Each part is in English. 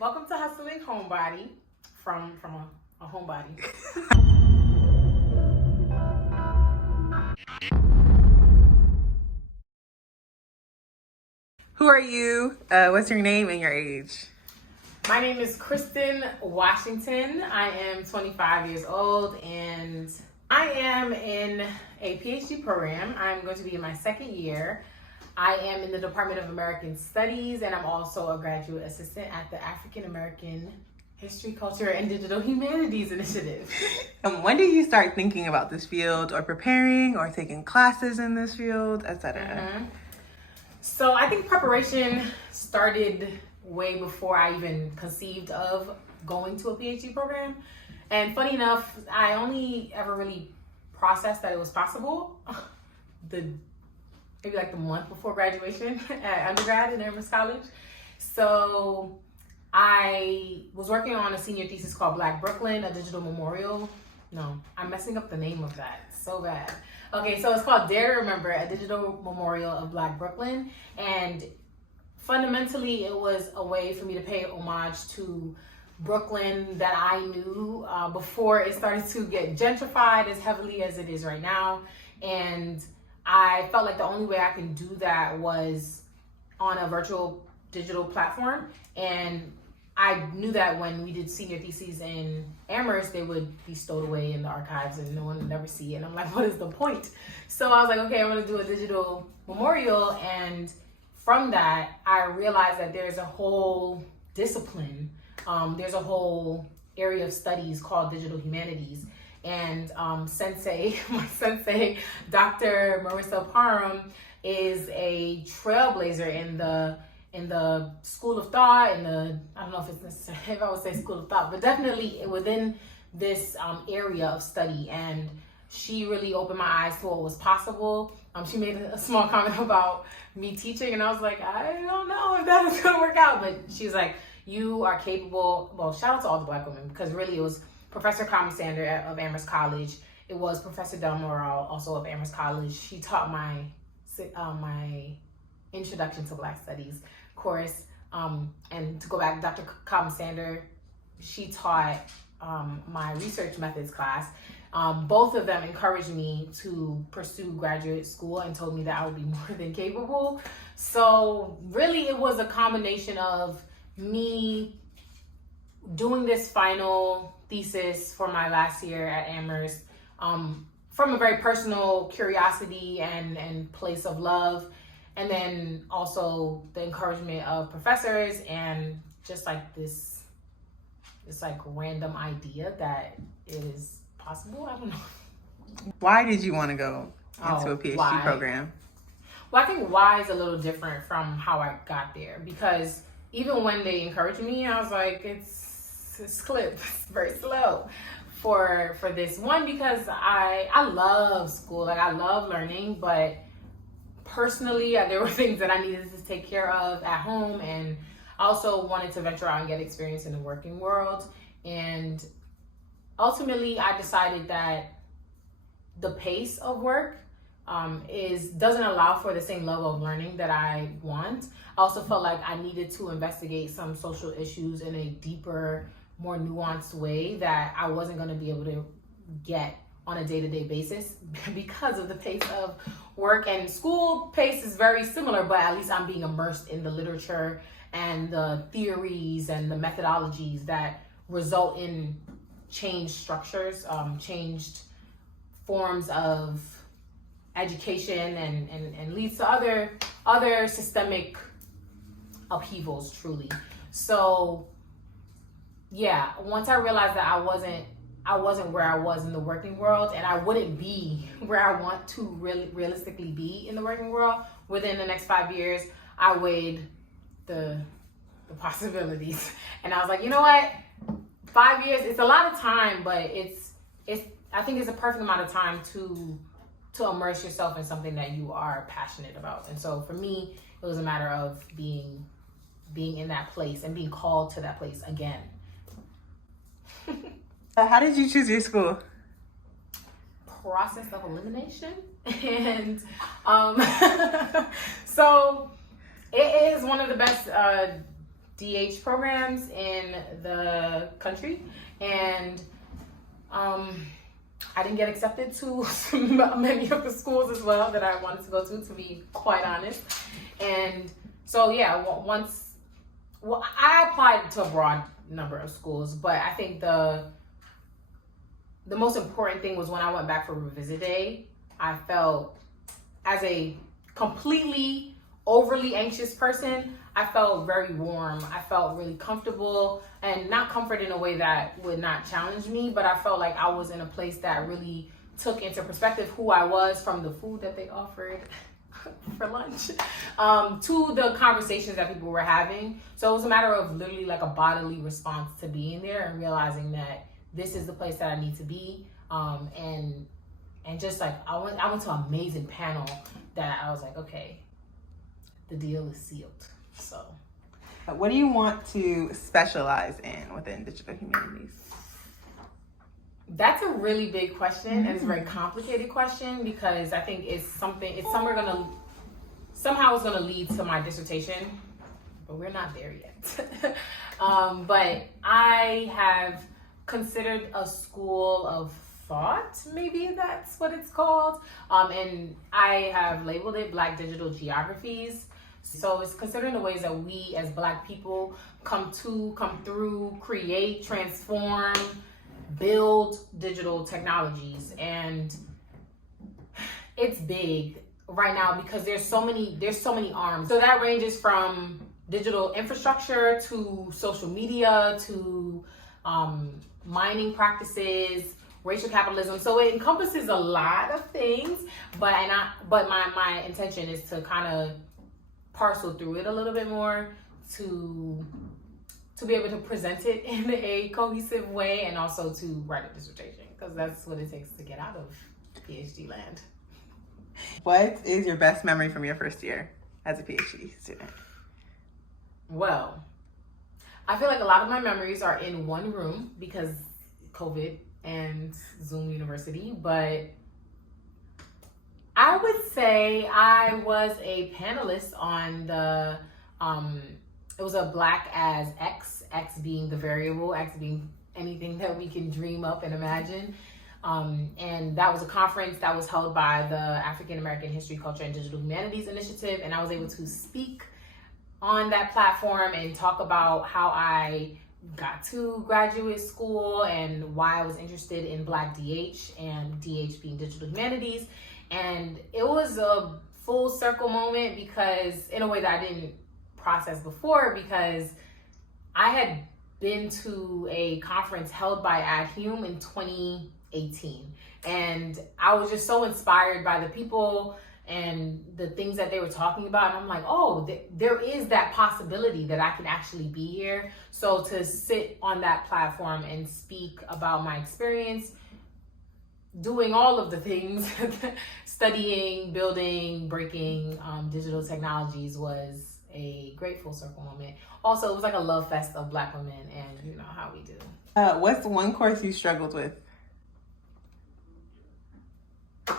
Welcome to Hustling Homebody from a homebody. Who are you? What's your name and your age? My name is Christin Washington. I am 25 years old and I am in a PhD program. I'm going to be in my second year. I am in the Department of American Studies and I'm also a graduate assistant at the African American History, Culture, and Digital Humanities Initiative. When did you start thinking about this field or preparing or taking classes in this field, etc.? Mm-hmm. So I think preparation started way before I even conceived of going to a PhD program. And funny enough, I only ever really processed that it was possible maybe like the month before graduation at undergrad in Amherst College. So I was working on a senior thesis called Black Brooklyn, a digital memorial. No, I'm messing up the name of that so bad. Okay, so it's called Dare to Remember, a digital memorial of Black Brooklyn. And fundamentally, it was a way for me to pay homage to Brooklyn that I knew before it started to get gentrified as heavily as it is right now. And I felt like the only way I can do that was on a virtual digital platform. And I knew that when we did senior theses in Amherst, they would be stowed away in the archives and no one would never see it. And I'm like, what is the point? So I was like, okay, I'm gonna do a digital memorial. And from that, I realized that there's a whole discipline. There's a whole area of studies called digital humanities. And my sensei, Dr. Marissa Parham, is a trailblazer in the school of thought, I don't know if it's necessary if I would say school of thought, but definitely within this area of study. And she really opened my eyes to what was possible. She made a small comment about me teaching, and I was like, I don't know if that is going to work out. But she was like, you are capable. Well, shout out to all the Black women, because really it was Professor Sander of Amherst College. It was Professor Del Moral, also of Amherst College. She taught my Introduction to Black Studies course. And to go back, Dr. Sander, she taught my research methods class. Both of them encouraged me to pursue graduate school and told me that I would be more than capable. So really it was a combination of me doing this final thesis for my last year at Amherst from a very personal curiosity and place of love, and then also the encouragement of professors and just like this like random idea that it is possible. I don't know. Why did you want to go into a PhD program? Well, I think why is a little different from how I got there, because even when they encouraged me, I was like, it's clipped, it's very slow for this one, because I love school, like I love learning, but personally there were things that I needed to take care of at home, and I also wanted to venture out and get experience in the working world. And ultimately I decided that the pace of work doesn't allow for the same level of learning that I want. I also felt like I needed to investigate some social issues in a deeper, more nuanced way that I wasn't going to be able to get on a day-to-day basis because of the pace of work. And school pace is very similar, but at least I'm being immersed in the literature and the theories and the methodologies that result in changed structures, changed forms of education, and leads to other systemic upheavals, truly. So yeah, once I realized that I wasn't where I was in the working world, and I wouldn't be where I want to realistically be in the working world within the next 5 years, I weighed the possibilities. And I was like, you know what? 5 years, it's a lot of time, but I think it's a perfect amount of time to immerse yourself in something that you are passionate about. And so for me, it was a matter of being in that place and being called to that place again. How did you choose your school? Process of elimination. And so it is one of the best DH programs in the country, and I didn't get accepted to many of the schools as well that I wanted to go to be quite honest. And so yeah, I applied to a broad number of schools, but I think the most important thing was when I went back for revisit day, I felt, as a completely overly anxious person, I felt very warm. I felt really comfortable, and not comfort in a way that would not challenge me, but I felt like I was in a place that really took into perspective who I was, from the food that they offered for lunch to the conversations that people were having. So it was a matter of literally like a bodily response to being there and realizing that this is the place that I need to be. And just like I went to an amazing panel that I was like, okay, the deal is sealed. So what do you want to specialize in within digital humanities? That's a really big question, and it's a very complicated question, because I think somehow it's gonna lead to my dissertation, but we're not there yet. But I have considered a school of thought, maybe that's what it's called, and I have labeled it Black Digital Geographies. So it's considering the ways that we as Black people come through, create, transform, build digital technologies. And it's big right now because there's so many arms. So that ranges from digital infrastructure to social media to mining practices, racial capitalism. So it encompasses a lot of things, but my intention is to kind of parcel through it a little bit more to be able to present it in a cohesive way, and also to write a dissertation, because that's what it takes to get out of PhD land. What is your best memory from your first year as a PhD student? Well, I feel like a lot of my memories are in one room because COVID and Zoom University, but I would say I was a panelist on the, it was a Black as X being the variable, X being anything that we can dream up and imagine. And that was a conference that was held by the African American History, Culture, and Digital Humanities Initiative. And I was able to speak on that platform and talk about how I got to graduate school and why I was interested in Black DH, and DH being Digital Humanities. And it was a full circle moment, because in a way that I didn't process before, because I had been to a conference held by AdHum in 2018. And I was just so inspired by the people and the things that they were talking about. And I'm like, oh, there is that possibility that I can actually be here. So to sit on that platform and speak about my experience, doing all of the things, studying, building, breaking digital technologies, was a great full circle moment. Also, it was like a love fest of Black women, and you know how we do. What's one course you struggled with? I'll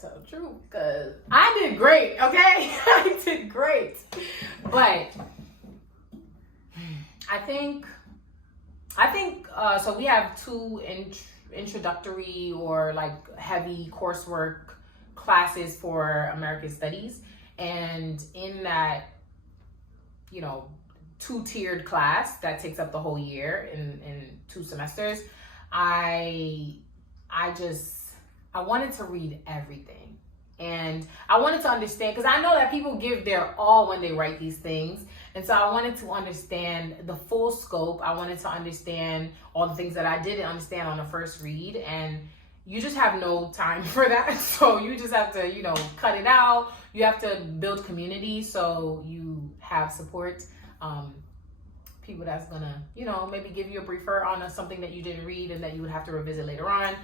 tell the truth, because I did great, okay? I did great. But I think so we have two introductory or like heavy coursework classes for American Studies, and in that, you know, two-tiered class that takes up the whole year in 2 semesters, I wanted to read everything, and I wanted to understand, because I know that people give their all when they write these things. And so I wanted to understand the full scope. I wanted to understand all the things that I didn't understand on the first read. And you just have no time for that. So you just have to, you know, cut it out. You have to build community. So you have support, people that's gonna, you know, maybe give you a briefer on something that you didn't read and that you would have to revisit later on.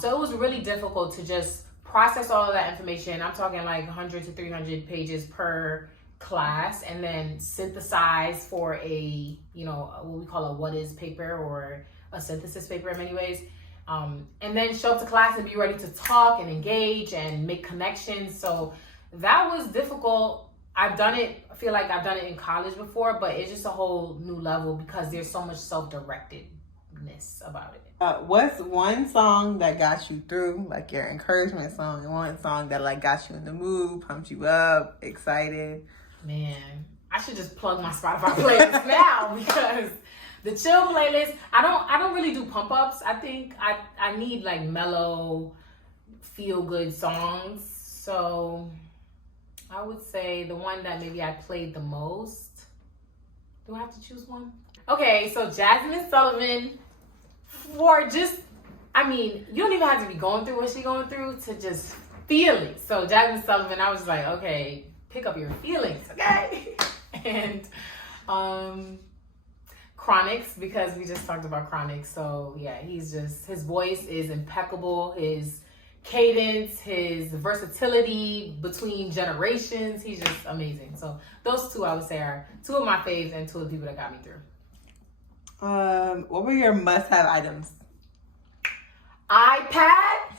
So it was really difficult to just process all of that information. I'm talking like 100 to 300 pages per class, and then synthesize for a, you know, what we call a what is paper, or a synthesis paper in many ways, and then show up to class and be ready to talk and engage and make connections. So that was difficult I've done it, I feel like I've done it in college before, but it's just a whole new level because there's so much self-directedness about it. What's one song that got you through, like your encouragement song, and one song that like got you in the mood, pumped you up, excited? Man, I should just plug my Spotify playlist now because the chill playlist, I don't really do pump ups. I think I need like mellow, feel good songs. So I would say the one that maybe I played the most. Do I have to choose one? Okay, so Jasmine Sullivan, for just, I mean, you don't even have to be going through what she's going through to just feel it. So Jasmine Sullivan, I was like, okay, pick up your feelings, okay? And Chronics, because we just talked about Chronics. So yeah, his voice is impeccable. His cadence, his versatility between generations, he's just amazing. So those two I would say are two of my faves and two of the people that got me through. What were your must-have items? iPad,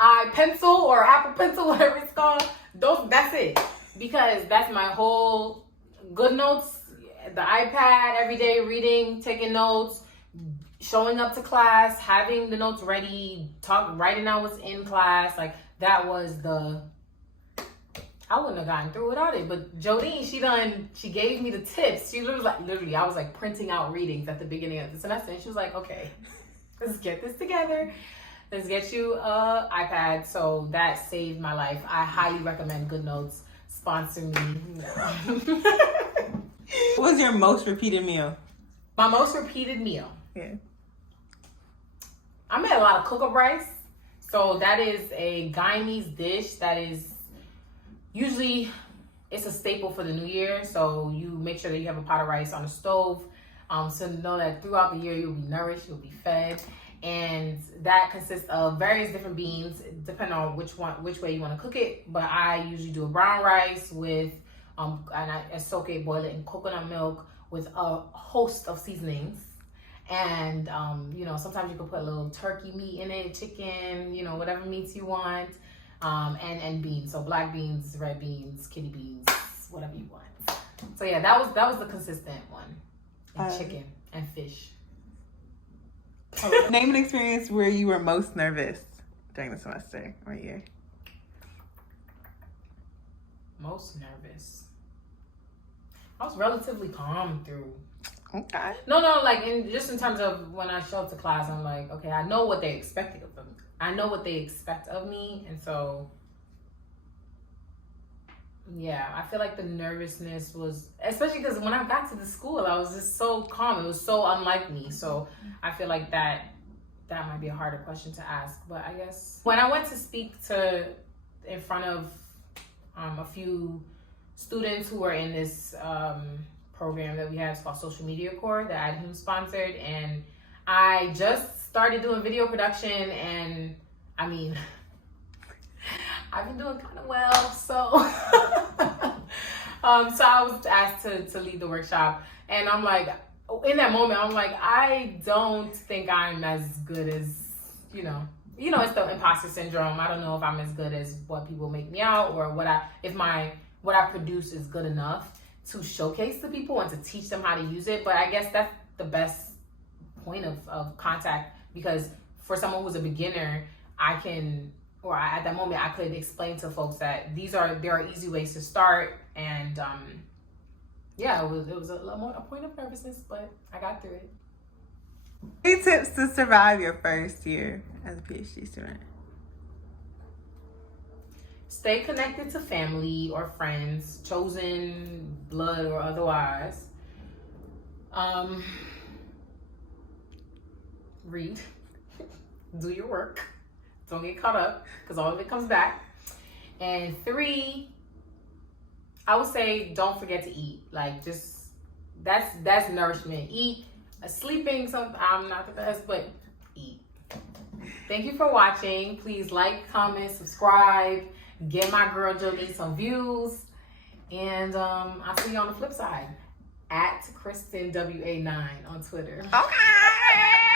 iPencil or Apple Pencil, whatever it's called. That's it. Because that's my whole good notes, the iPad, everyday reading, taking notes, showing up to class, having the notes ready, writing out what's in class. Like that was I wouldn't have gotten through without it. But Jodine, she gave me the tips. She literally, I was like printing out readings at the beginning of the semester. And she was like, okay, let's get this together. Let's get you an iPad. So that saved my life. I highly recommend GoodNotes. Sponsor me. What was your most repeated meal? My most repeated meal. Yeah. I made a lot of cook-up rice. So that is a Guyanese dish that is usually, it's a staple for the new year. So you make sure that you have a pot of rice on the stove. So know that throughout the year you'll be nourished, you'll be fed. And that consists of various different beans, depending on which way you want to cook it. But I usually do a brown rice with, and I soak it, boil it in coconut milk with a host of seasonings. And, sometimes you can put a little turkey meat in it, chicken, whatever meats you want. And beans. So black beans, red beans, kidney beans, whatever you want. So yeah, that was the consistent one. And chicken and fish. Name an experience where you were most nervous during the semester or year. Most nervous. I was relatively calm through. Okay. No, like in terms of when I show up to class, I'm like, okay, I know what they expected of me. I know what they expect of me, and so yeah, I feel like the nervousness was, especially because when I got to the school, I was just so calm. It was so unlike me. So I feel like that might be a harder question to ask. But I guess when I went to speak in front of a few students who were in this program that we have, it's called Social Media Core, that AdHum sponsored, and I just started doing video production, and I mean, I've been doing kind of well, so so I was asked to lead the workshop, and I'm like, in that moment, I'm like, I don't think I'm as good as, it's the imposter syndrome. I don't know if I'm as good as what people make me out, or what I produce is good enough to showcase to people and to teach them how to use it. But I guess that's the best point of contact, because for someone who's a beginner, at that moment I could explain to folks that there are easy ways to start, and it was a point of nervousness, but I got through it. 3 tips to survive your first year as a PhD student. Stay connected to family or friends, chosen blood or otherwise. Read. Do your work. Don't get caught up, because all of it comes back. And 3, I would say don't forget to eat. Like, just that's nourishment. Eat. Sleeping, I'm not the best, but eat. Thank you for watching. Please like, comment, subscribe. Get my girl Jodine some views. And I'll see you on the flip side. @Christin WA9 on Twitter. Okay.